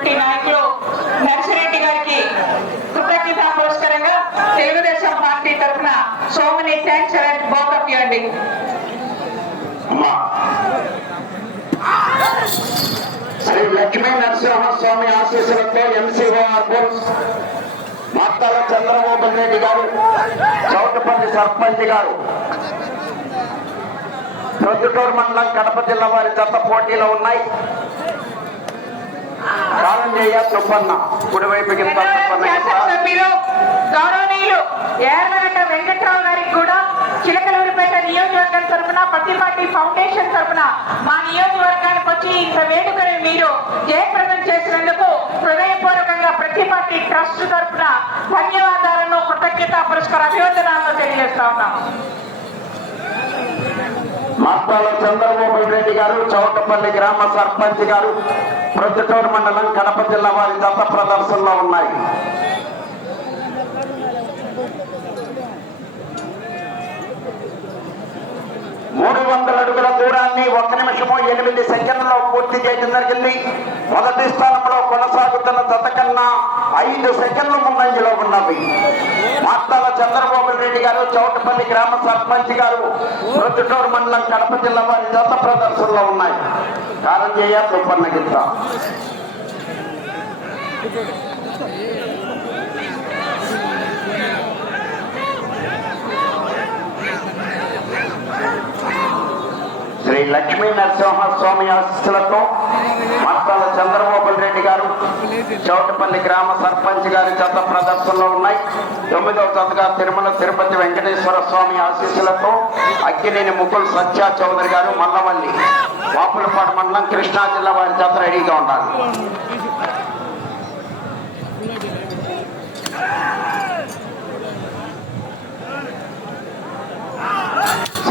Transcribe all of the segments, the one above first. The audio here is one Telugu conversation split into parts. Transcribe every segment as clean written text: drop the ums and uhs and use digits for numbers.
చేసినటువంటి నాయకులు నర్సిరెడ్డి గారికి కృతజ్ఞత పురస్కారంగా తెలుగుదేశం పార్టీ తరఫున so many thanks both of you అండి. శ్రీ లక్ష్మీ నరసింహస్వామి ఆశీస్సులతో ఎంసీఓ మాతాల చంద్రమోహన్ రెడ్డి గారు, చౌటపల్లి సర్పంచ్ గారు, ప్రొద్దుటూరు మండలం కడప జిల్లా వారి జత పోటీలో ఉన్నాయి. కాలంజయ్య తుప్పన్న కుడివైపుకి గౌరవనీయులు ఏర్మగడ్డ వెంకట్రావు గారికి కూడా చిలకలూరిపేట నియోజకవర్గం తరఫున పత్తిపాటి ఫౌండేషన్ తరఫున మా నియోజకవర్గానికి వచ్చి ఇంత వేడుకని మీరు జయప్రదం చేసినందుకు హృదయపూర్వకంగా పత్తిపాటి ట్రస్ట్ తరఫున ధన్యవాదాలను కృతజ్ఞత పురస్కార అభివందనాలను తెలియజేస్తా ఉన్నాం. మాతాల చంద్రమోహన్ రెడ్డి గారు, చౌటపల్లి గ్రామ సర్పంచ్ గారు, ప్రొద్దుటూరు మండలం కడప జిల్లా వారి జత ప్రదర్శనలో ఉన్నాయి. మూడు 300 అడుగుల దూరాన్ని 1 నిమిషము 8 సెకండ్లలో పూర్తి చేయడం జరిగింది. మొదటి స్థానంలో కొనసాగుతున్న జత కన్నా 5 సెకండ్ల ముందంజలో ఉన్నవి. మాతాల చంద్రమోహన్ రెడ్డి గారు, చౌటపల్లి గ్రామ సర్పంచ్ గారు, ప్రొద్దుటూరు మండలం కడప జిల్లా వారి జత ప్రదర్శనలో ఉన్నాయి. కారంజయ్య తుప్పన్న గిత్త. శ్రీ లక్ష్మీ నరసింహస్వామి ఆశీస్సులతో మాతాల చంద్రమోహన్ రెడ్డి గారు, చౌటపల్లి గ్రామ సర్పంచ్ గారి జత ప్రదర్శనలో ఉన్నాయి. 9వ జతగా తిరుమల తిరుపతి వెంకటేశ్వర స్వామి ఆశీస్సులతో అక్కినేని ముకుల్ సత్య చౌదరి గారు, మల్లవల్లి, వాపులపాడు మండలం, కృష్ణా జిల్లా వారి జత రెడీగా ఉండాలి.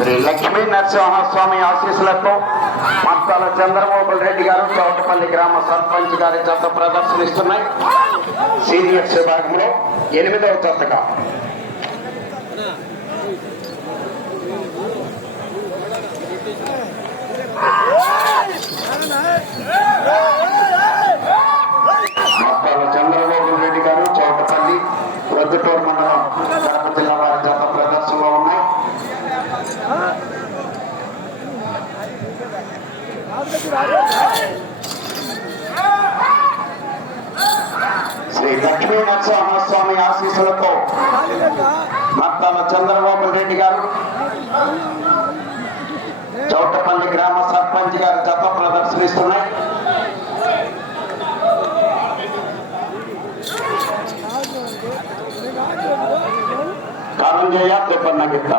శ్రీ లక్ష్మీ నరసింహస్వామి ఆశీస్సులతో మాతాల చంద్రమోహన్ రెడ్డి గారు, చౌటపల్లి గ్రామ సర్పంచ్ గారి జత ప్రదర్శనిస్తున్నాయి. సీనియర్స్ విభాగంలో 8వ జతగా మాతాల చంద్రమోహన్ రెడ్డి గారు, చౌటపల్లి, ప్రొద్దుటూరు మండలం, కడప జిల్లా వారి జత ప్రదర్శనలో ఉన్నాయి. శ్రీ లక్ష్మీ నరసింహస్వామి ఆశీస్సులతో మాతాల చంద్రమోహన్ రెడ్డి గారు, చౌటపల్లి గ్రామ సర్పంచ్ గారి జత ప్రదర్శనిస్తున్నాయి. కారంజయ్య తుప్పన్న గిత్త.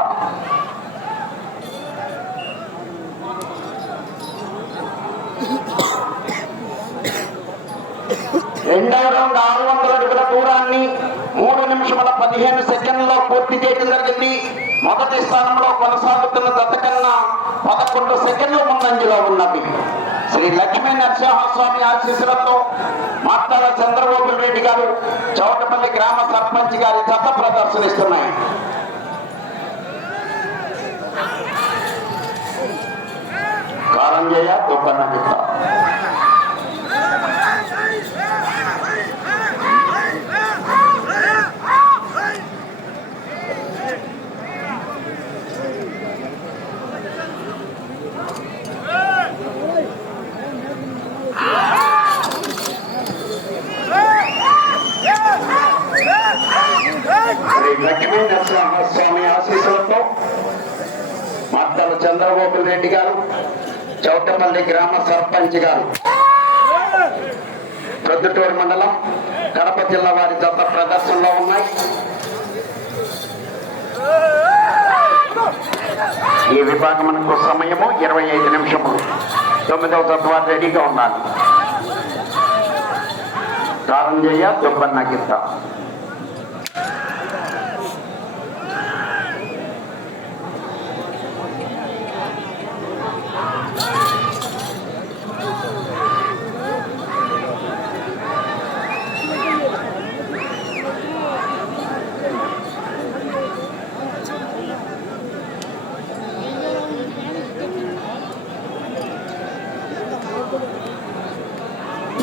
రెండవ రౌండ్ 600 అడుగుల దూరాన్ని 3 నిమిషముల 15 సెకండ్లలో పూర్తి చేయడం జరిగింది. మొదటి స్థానంలో కొనసాగుతున్న జత కన్నా 11 సెకండ్ల ముందంజలో ఉన్నది. శ్రీ లక్ష్మీ నరసింహస్వామి ఆశీస్సులతో మాతాల చంద్రమోహన్ రెడ్డి గారు, చౌటపల్లి గ్రామ సర్పంచ్ గారి జత ప్రదర్శనిస్తున్నాయి. కారంజయ్య తుప్పన్న గిత్త. శ్రీ లక్ష్మీ నరసింహస్వామి ఆశీస్సులతో మాతాల చంద్రమోహన్ రెడ్డి గారు, చౌటపల్లి గ్రామ సర్పంచ్ గారు, ప్రొద్దుటూరు మండలం, కడప జిల్లా వారి జత ప్రదర్శనలో ఉన్నాయి. ఈ విభాగమునకు సమయము 25 నిమిషములు. 9వ జత వారు రెడీగా ఉండాలి. కారంజయ్య తుప్పన్న గిత్త.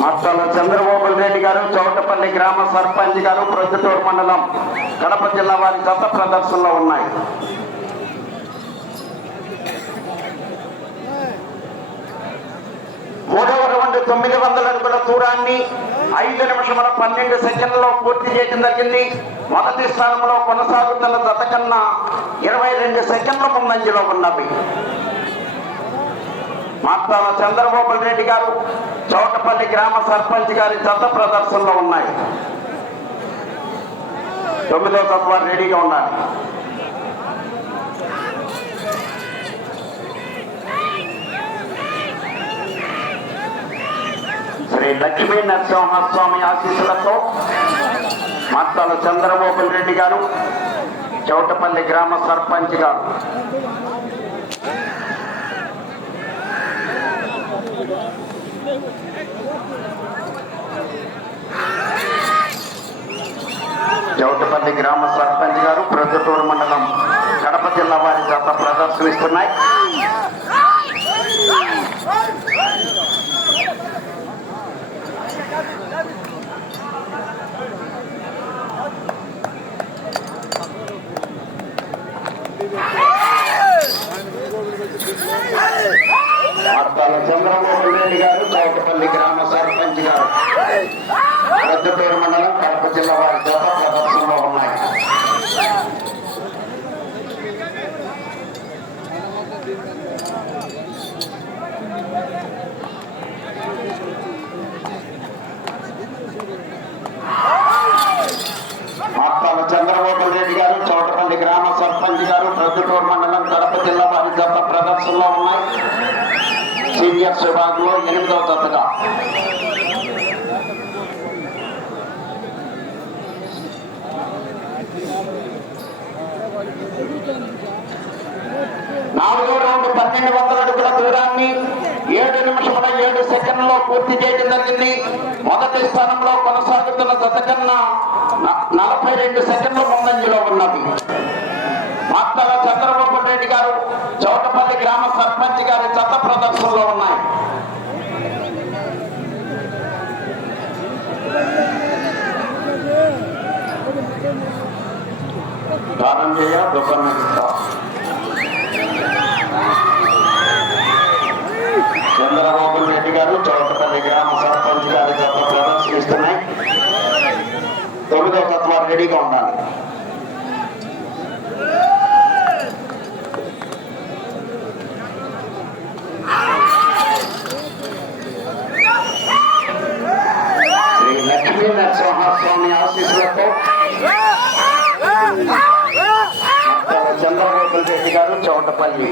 మత్తాల చంద్రబాబు రెడ్డి గారు చౌటపల్లి గ్రామ సర్పంచ్ గారు ప్రొద్దుటూరు మండలం కడప జిల్లా వారి జత ప్రదర్శనలో ఉన్నాయి. మూడవ రౌండ్ 900 అడుగుల దూరాన్ని 5 నిమిషముల 12 సెకండ్లలో పూర్తి చేయడం జరిగింది. మొదటి స్థానంలో కొనసాగుతున్న జత కన్నా 22 సెకండ్ల ముందంజలో ఉన్నవి. మాట్లాడ చంద్రబాబు రెడ్డి గారు చౌటపల్లి గ్రామ సర్పంచ్ గారి జత ప్రదర్శనలో ఉన్నాయి. 9వ తత్వ రెడీగా ఉండాలి. శ్రీ లక్ష్మీ నరసింహస్వామి ఆశీస్సులతో మాట్లాడ చంద్రబాబు రెడ్డి గారు చౌటపల్లి గ్రామ సర్పంచ్ గారు చౌటపల్లి గ్రామ సర్పంచ్ గారు ప్రొద్దుటూరు మండలం కడప జిల్లా వారి జత ప్రదర్శనిస్తున్నాయి. చంద్రబాబు రెడ్డి గారు చౌటపల్లి గ్రామ సర్పంచ్ గారు ప్రొద్దుటూరు మండలం కడప జిల్లా వారి జత ప్రదర్శనలో ఉన్నాయి. మాట్లాడ చంద్రబాబు రెడ్డి గారు చౌటపల్లి గ్రామ సర్పంచ్ గారు ప్రొద్దుటూరు మండలం కడప జిల్లా వారి జత ప్రదర్శనలో ఉన్నాయి. సీనియర్స్ విభాగంలో 8వ జతగా నాలుగో రౌండ్ 1200 అడుగుల దూరాన్ని 7 నిమిషముల 7 సెకండ్లలో పూర్తి చేయడం జరిగింది. మొదటి స్థానంలో కొనసాగుతున్న జత కన్నా 42 సెకండ్ల ముందంజలో ఉన్నది. మాట్లాడ చంద్రబాబు రెడ్డి గారు చౌటపల్లి గ్రామ సర్పంచ్ గారి జత ప్రదర్శనలో ఉన్నాయి. దానం చేయ చంద్రబాబు రెడ్డి గారు చౌటపల్లి గ్రామ సర్పంచ్ గారి జత ప్రదర్శనిస్తున్నాయి. 9వ తత్వ రెడీగా ఉండాలి. శ్రీ లక్ష్మీ నరసింహస్వామి ఆశీస్సులతో చంద్రబాబు రెడ్డి గారు చౌటపల్లి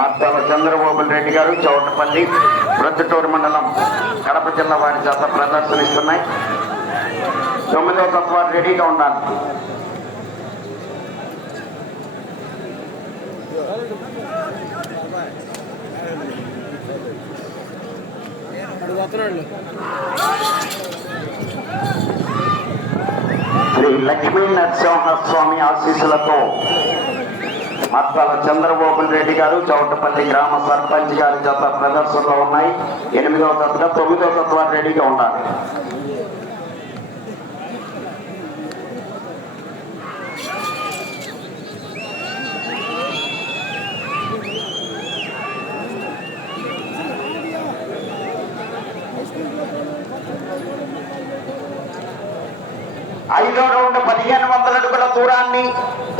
మాట్లాడ చంద్రబాబు రెడ్డి గారు చౌటపల్లి ప్రొద్దుటూరు మండలం కడప జిల్లా వారి జత ప్రదర్శనిస్తున్నాయి. 9వ తత్వ రెడీగా ఉండాలి. శ్రీ లక్ష్మీ నరసింహస్వామి ఆశీస్సులతో మత్తాల చంద్రబాబు రెడ్డి గారు చౌటపల్లి గ్రామ సర్పంచ్ గారి జత ప్రదర్శనలో ఉన్నాయి. 8వ తత్వ 9వ తత్వ రెడీగా ఉండాలి. ఐదో రౌండ్ 1500 అడుగుల దూరాన్ని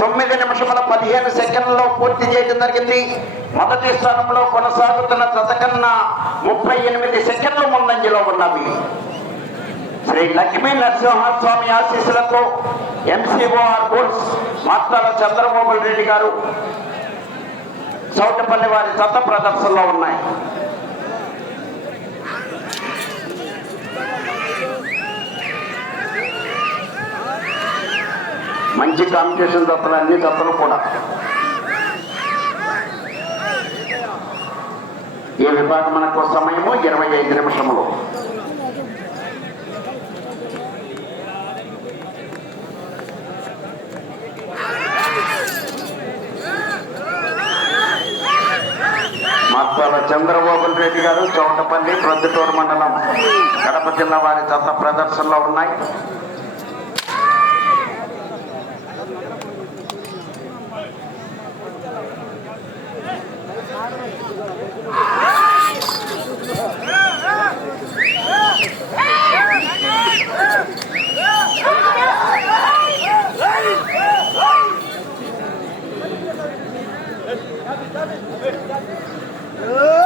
9 నిమిషముల 15 సెకండ్లలో పూర్తి చేయడం జరిగింది. మొదటి స్థానంలో కొనసాగుతున్న జత కన్నా 38 సెకండ్ల ముందంజలో ఉన్నవి. శ్రీ లక్ష్మీ నరసింహస్వామి ఆశీస్సులతో ఎంసీఓఆర్ బోర్డ్స్ మాట్లాడ చంద్రబాబు రెడ్డి గారు చౌటపల్లి వారి జత ప్రదర్శనలో ఉన్నాయి. మంచి కాంపిటీషన్ జతలు, అన్ని జతలు కూడా ఈ విభాగం మనకు సమయము 25 నిమిషములు. చంద్రమోహన్ రెడ్డి గారు చౌటపల్లి ప్రొద్దుటూరు మండలం కడప జిల్లా వారి జత ప్రదర్శనలో ఉన్నాయి. Oh!